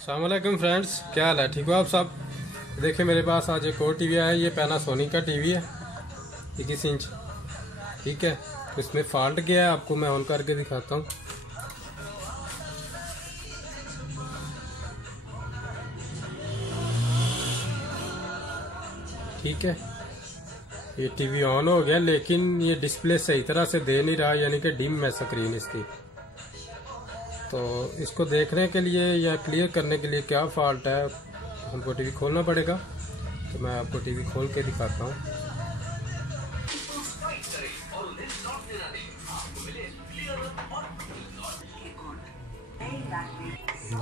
अस्सलाम वालेकुम फ्रेंड्स, क्या हाल है? ठीक हो आप सब? देखिए मेरे पास आज एक और टीवी आया है। ये पैनासोनिक का टीवी है, 21 इंच। ठीक है, तो इसमें फॉल्ट क्या है आपको मैं ऑन करके दिखाता हूँ। ठीक है, ये टीवी ऑन हो गया, लेकिन ये डिस्प्ले सही तरह से दे नहीं रहा, यानी कि डिम है स्क्रीन इसकी। तो इसको देखने के लिए या क्लियर करने के लिए क्या फॉल्ट है, हमको टीवी खोलना पड़ेगा। तो मैं आपको टीवी खोल के दिखाता हूँ।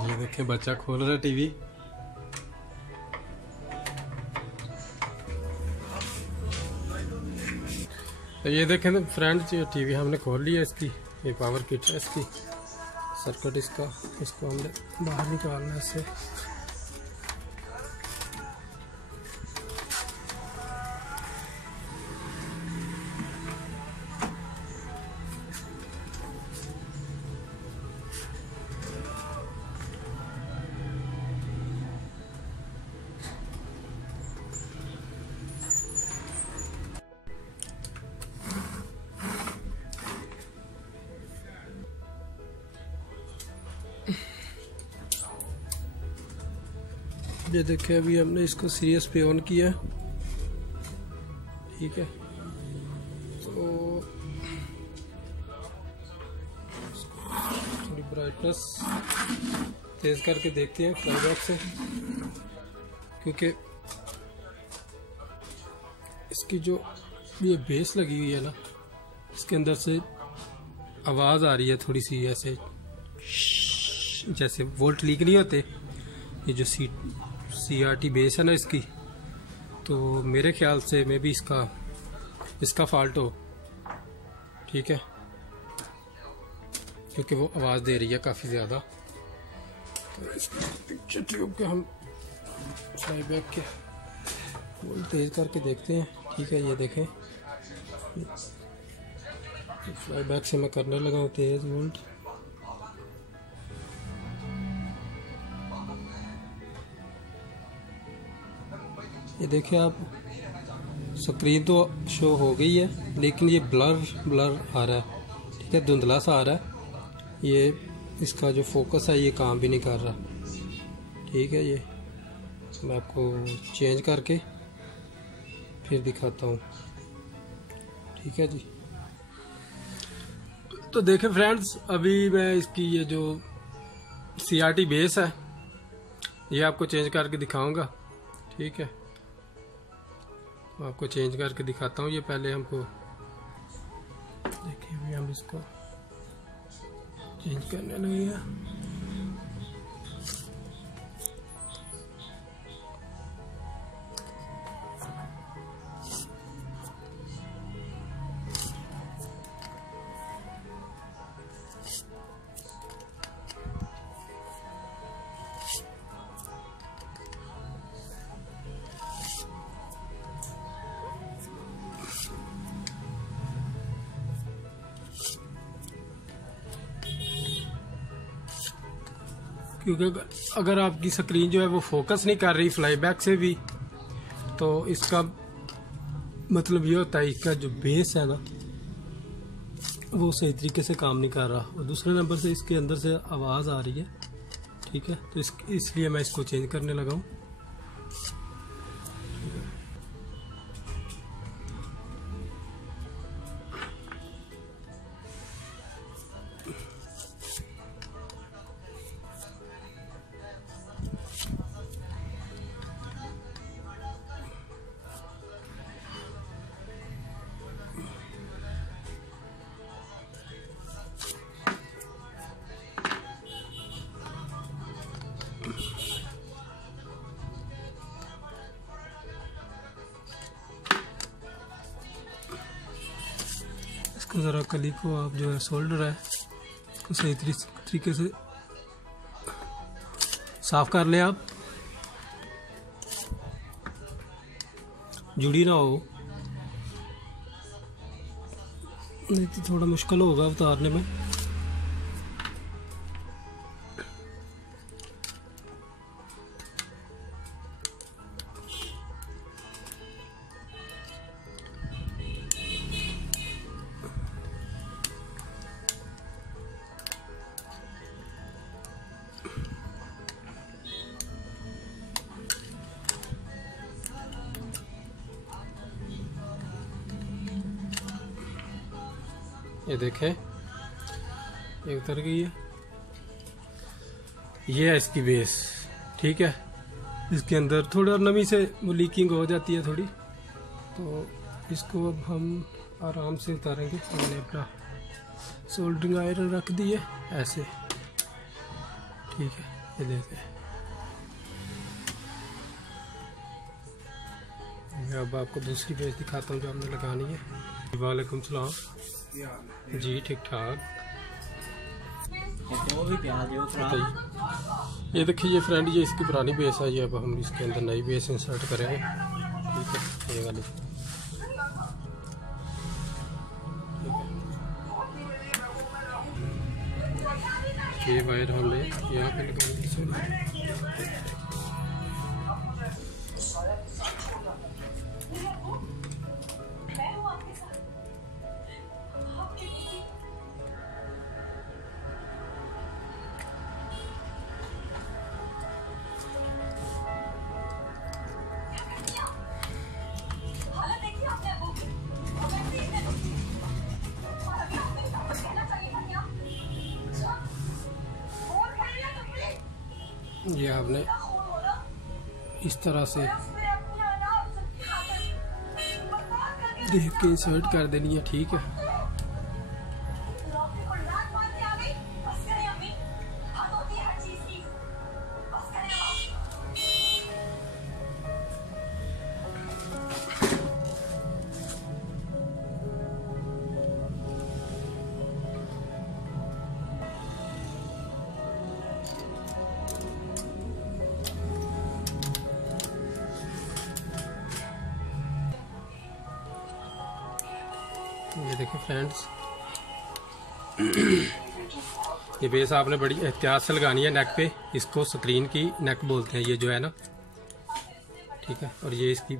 ये देखिए बच्चा खोल रहा है टीवी। तो ये देखें तो फ्रेंड्स, ये टीवी हमने खोल लिया। इसकी ये पावर किट है, इसकी सर्किट इसको हमने बाहर निकालना है इससे। ये देखिए अभी हमने इसको सीरियस पे ऑन किया। ठीक है, तो थोड़ी ब्राइटनेस तेज करके देखते हैं फ्लाईबैक से, क्योंकि इसकी जो ये बेस लगी हुई है ना, इसके अंदर से आवाज़ आ रही है थोड़ी सी, ऐसे जैसे वोल्ट लीक नहीं होते। ये जो CRT बेस है ना इसकी, तो मेरे ख्याल से मे भी इसका फॉल्ट हो। ठीक है, क्योंकि वो आवाज़ दे रही है काफ़ी ज़्यादा। तो इस पिक्चर ट्यूब के हम फ्लाईबैक के वोल्ट तेज़ करके देखते हैं। ठीक है, ये देखें फ्लाईबैक से मैं करने लगा हूँ तेज़ वोल्ट। ये देखिए आप, स्क्रीन तो शो हो गई है, लेकिन ये ब्लर आ रहा है। ठीक है, धुंधला सा आ रहा है। ये इसका जो फोकस है ये काम भी नहीं कर रहा। ठीक है, ये मैं आपको चेंज करके फिर दिखाता हूँ। ठीक है जी। तो देखें फ्रेंड्स, अभी मैं इसकी ये जो CRT बेस है ये आपको चेंज करके दिखाऊंगा। ठीक है, आपको चेंज करके दिखाता हूँ। ये पहले हमको देखिए, अभी हम इसको चेंज करने लगे हैं। क्योंकि अगर आपकी स्क्रीन जो है वो फोकस नहीं कर रही फ्लाईबैक से भी, तो इसका मतलब ये होता है इसका जो बेस है ना वो सही तरीके से काम नहीं कर रहा। और दूसरे नंबर से इसके अंदर से आवाज़ आ रही है। ठीक है, तो इसलिए मैं इसको चेंज करने लगा हूँ। इसको ज़रा कली को आप जो है सोल्डर है इसको सही तरीके से साफ कर लें आप, जुड़ी ना हो, नहीं तो थोड़ा मुश्किल होगा उतारने में। ये देखें, ये उतर गई है। ये है इसकी बेस, ठीक है। इसके अंदर थोड़ा नमी से वो लीकिंग हो जाती है थोड़ी, तो इसको अब हम आराम से उतारेंगे। मैंने अपना सोल्डरिंग आयरन रख दी है ऐसे, ठीक है। ये देखें, मैं अब आपको दूसरी बेस दिखाता हूँ जो हमने लगानी है। वालेकुम सलाम जी, ठीक ठाक। ये देखिए, ये फ्रेंड, ये इसकी पुरानी बेस है। ये अब हम इसके अंदर नई बेस इंसर्ट करेंगे, ठीक है। ये वाली ये वायर हमने यहाँ पे लगा दी। ये आपने इस तरह से देख के इंसर्ट कर देनी है, ठीक है। ये देखिए फ्रेंड्स, ये बेस आपने बड़ी एहतियात से लगानी है नेक पे। इसको स्क्रीन की नेक बोलते हैं, ये जो है ना, ठीक है। और ये इसकी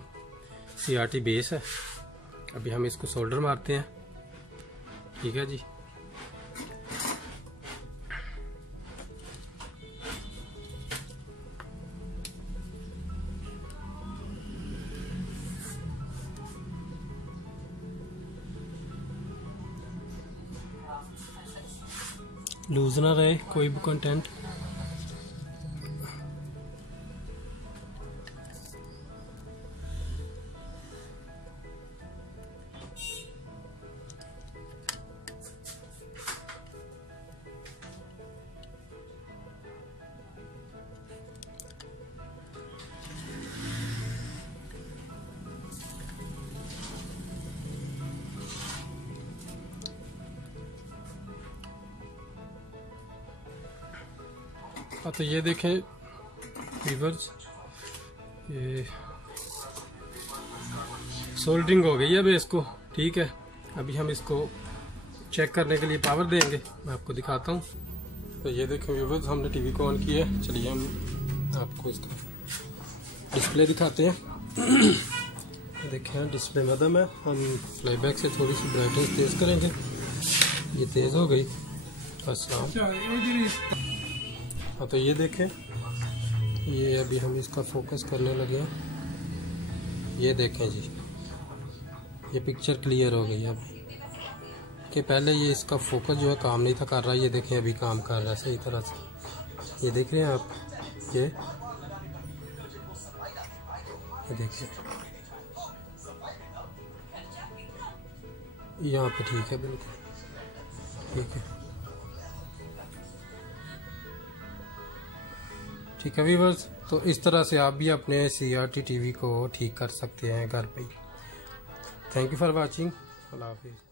CRT बेस है। अभी हम इसको सोल्डर मारते हैं, ठीक है जी। लूज ना रहे कोई भी कंटेंट। हाँ, तो ये देखें व्यूअर्स, ये सोल्डरिंग हो गई है बेस को, ठीक है। अभी हम इसको चेक करने के लिए पावर देंगे, मैं आपको दिखाता हूँ। तो ये देखें व्यूअर्स, हमने टीवी को ऑन किया है। चलिए हम आपको इसका डिस्प्ले दिखाते हैं। देखें डिस्प्ले मदम है। हम प्लेबैक से थोड़ी सी ब्राइटनेस तेज़ करेंगे। ये तेज़ हो गई। हाँ, तो ये देखें, ये अभी हम इसका फोकस करने लगे हैं। ये देखें जी, ये पिक्चर क्लियर हो गई है अभी, कि पहले ये इसका फोकस जो है काम नहीं था कर रहा। ये देखें अभी काम कर रहा है सही तरह से। ये देख रहे हैं आप, ये देखिए यहाँ पे ठीक है, बिल्कुल ठीक है। ठीक है व्यूअर्स, तो इस तरह से आप भी अपने CRT टीवी को ठीक कर सकते हैं घर पे ही। Thank you for watching. अल्लाह हाफिज़।